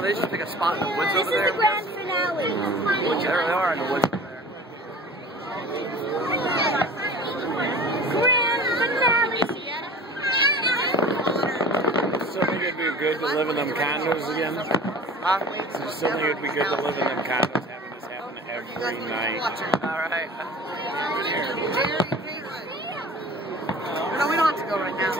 Well, they just pick a spot in the woods over there. This is the grand finale. There they are in the woods over there. Grand finale. Still think it'd be good to live in them condos again? Huh? Still think it'd be good to live in them condos, having this happen every night. Alright. No, we don't have to go right now.